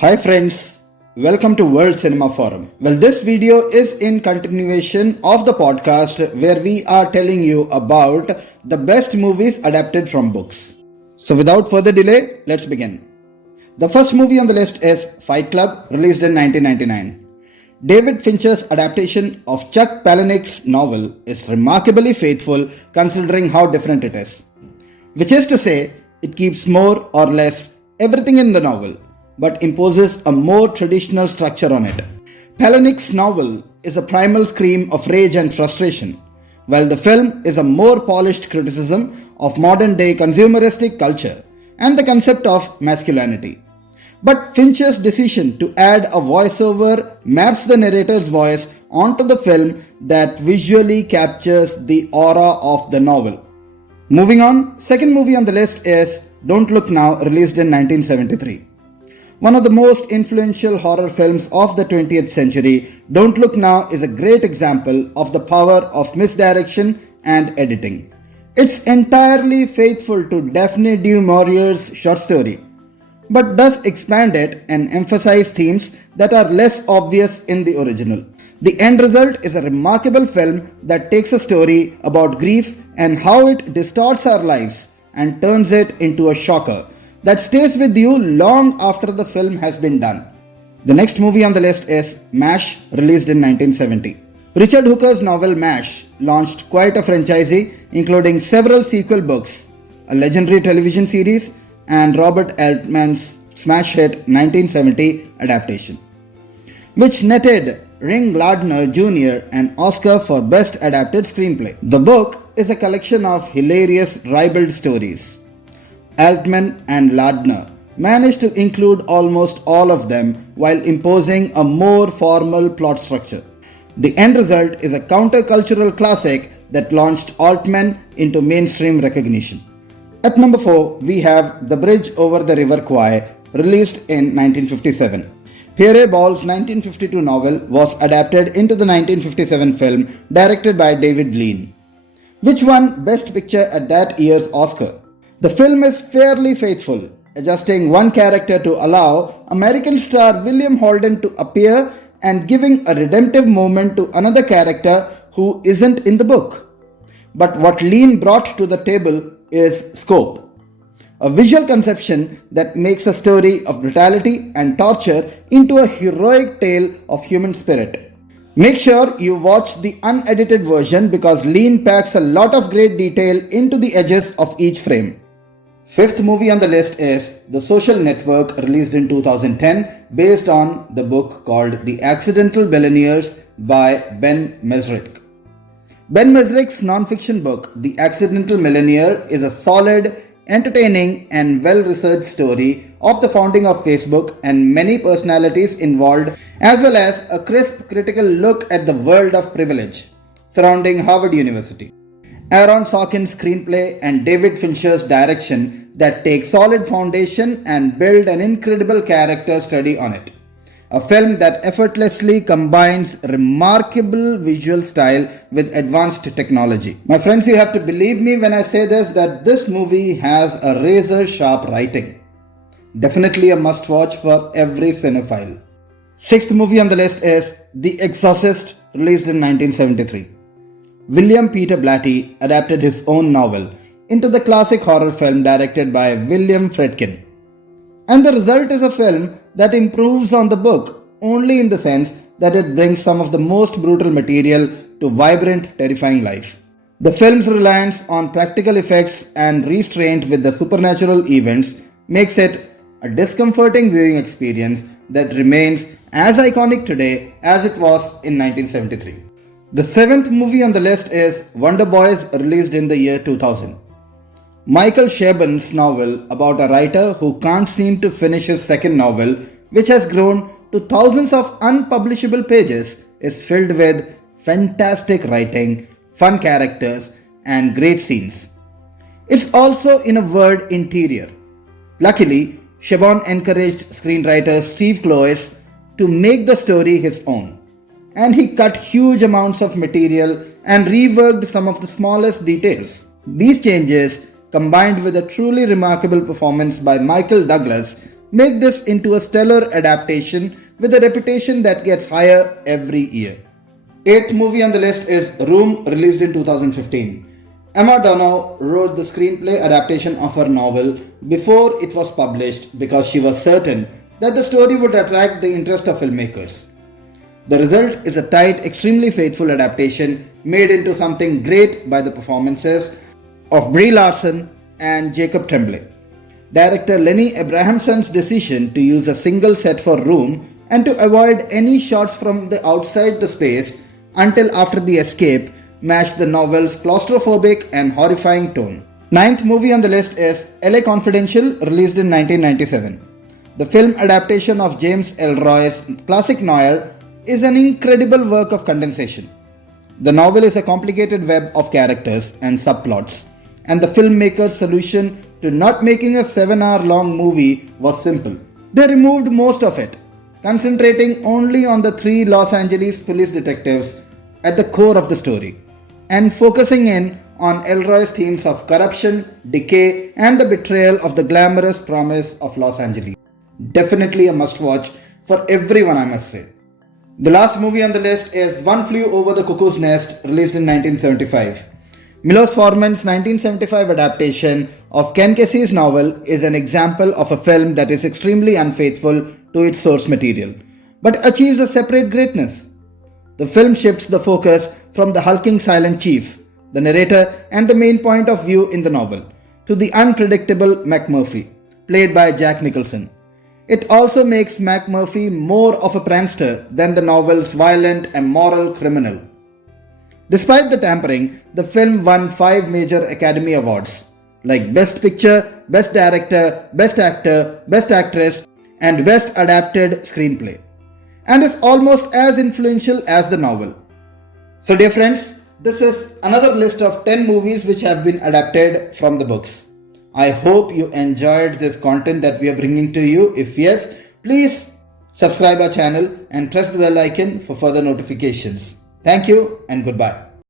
Hi friends, welcome to World Cinema Forum. Well, this video is in continuation of the podcast where we are telling you about the best movies adapted from books. So without further delay, let's begin. The first movie on the list is Fight Club, released in 1999. David Fincher's adaptation of Chuck Palahniuk's novel is remarkably faithful considering how different it is. Which is to say, it keeps more or less everything in the novel, but imposes a more traditional structure on it. Palahniuk's novel is a primal scream of rage and frustration, while the film is a more polished criticism of modern-day consumeristic culture and the concept of masculinity. But Fincher's decision to add a voiceover maps the narrator's voice onto the film that visually captures the aura of the novel. Moving on, second movie on the list is Don't Look Now, released in 1973. One of the most influential horror films of the 20th century, Don't Look Now is a great example of the power of misdirection and editing. It's entirely faithful to Daphne du Maurier's short story, but does expand it and emphasize themes that are less obvious in the original. The end result is a remarkable film that takes a story about grief and how it distorts our lives and turns it into a shocker that stays with you long after the film has been done. The next movie on the list is MASH, released in 1970. Richard Hooker's novel MASH launched quite a franchise, including several sequel books, a legendary television series, and Robert Altman's smash hit 1970 adaptation, which netted Ring Lardner Jr. an Oscar for Best Adapted Screenplay. The book is a collection of hilarious ribald stories. Altman and Lardner managed to include almost all of them while imposing a more formal plot structure. The end result is a countercultural classic that launched Altman into mainstream recognition. At number 4, we have The Bridge Over the River Kwai, released in 1957. Pierre Ball's 1952 novel was adapted into the 1957 film directed by David Lean, which won Best Picture at that year's Oscar. The film is fairly faithful, adjusting one character to allow American star William Holden to appear and giving a redemptive moment to another character who isn't in the book. But what Lean brought to the table is scope, a visual conception that makes a story of brutality and torture into a heroic tale of human spirit. Make sure you watch the unedited version because Lean packs a lot of great detail into the edges of each frame. Fifth movie on the list is The Social Network, released in 2010, based on the book called The Accidental Billionaires by Ben Mesrich. Ben Mesrich's non-fiction book, The Accidental Millionaire, is a solid, entertaining, and well-researched story of the founding of Facebook and many personalities involved, as well as a crisp critical look at the world of privilege surrounding Harvard University. Aaron Sorkin's screenplay and David Fincher's direction that take solid foundation and build an incredible character study on it. A film that effortlessly combines remarkable visual style with advanced technology. My friends, you have to believe me when I say that this movie has a razor-sharp writing. Definitely a must-watch for every cinephile. Sixth movie on the list is The Exorcist, released in 1973. William Peter Blatty adapted his own novel into the classic horror film directed by William Friedkin. And the result is a film that improves on the book only in the sense that it brings some of the most brutal material to vibrant, terrifying life. The film's reliance on practical effects and restraint with the supernatural events makes it a discomforting viewing experience that remains as iconic today as it was in 1973. The seventh movie on the list is Wonder Boys, released in the year 2000. Michael Chabon's novel about a writer who can't seem to finish his second novel, which has grown to thousands of unpublishable pages, is filled with fantastic writing, fun characters, and great scenes. It's also, in a word, interior. Luckily, Chabon encouraged screenwriter Steve Kloves to make the story his own, and he cut huge amounts of material and reworked some of the smallest details. These changes, combined with a truly remarkable performance by Michael Douglas, make this into a stellar adaptation with a reputation that gets higher every year. Eighth movie on the list is Room, released in 2015. Emma Donough wrote the screenplay adaptation of her novel before it was published because she was certain that the story would attract the interest of filmmakers. The result is a tight, extremely faithful adaptation made into something great by the performances of Brie Larson and Jacob Tremblay. Director Lenny Abrahamson's decision to use a single set for Room and to avoid any shots from the outside the space until after the escape matched the novel's claustrophobic and horrifying tone. Ninth movie on the list is LA Confidential, released in 1997. The film adaptation of James Ellroy's classic noir is an incredible work of condensation. The novel is a complicated web of characters and subplots, and the filmmaker's solution to not making a 7-hour-long movie was simple. They removed most of it, concentrating only on the 3 Los Angeles police detectives at the core of the story, and focusing in on Ellroy's themes of corruption, decay, and the betrayal of the glamorous promise of Los Angeles. Definitely a must-watch for everyone, I must say. The last movie on the list is One Flew Over the Cuckoo's Nest, released in 1975. Milos Forman's 1975 adaptation of Ken Kesey's novel is an example of a film that is extremely unfaithful to its source material, but achieves a separate greatness. The film shifts the focus from the hulking silent chief, the narrator and the main point of view in the novel, to the unpredictable McMurphy, played by Jack Nicholson. It also makes McMurphy more of a prankster than the novel's violent and moral criminal. Despite the tampering, the film won 5 major Academy Awards, like Best Picture, Best Director, Best Actor, Best Actress, and Best Adapted Screenplay, and is almost as influential as the novel. So dear friends, this is another list of 10 movies which have been adapted from the books. I hope you enjoyed this content that we are bringing to you. If yes, please subscribe our channel and press the bell icon for further notifications. Thank you and goodbye.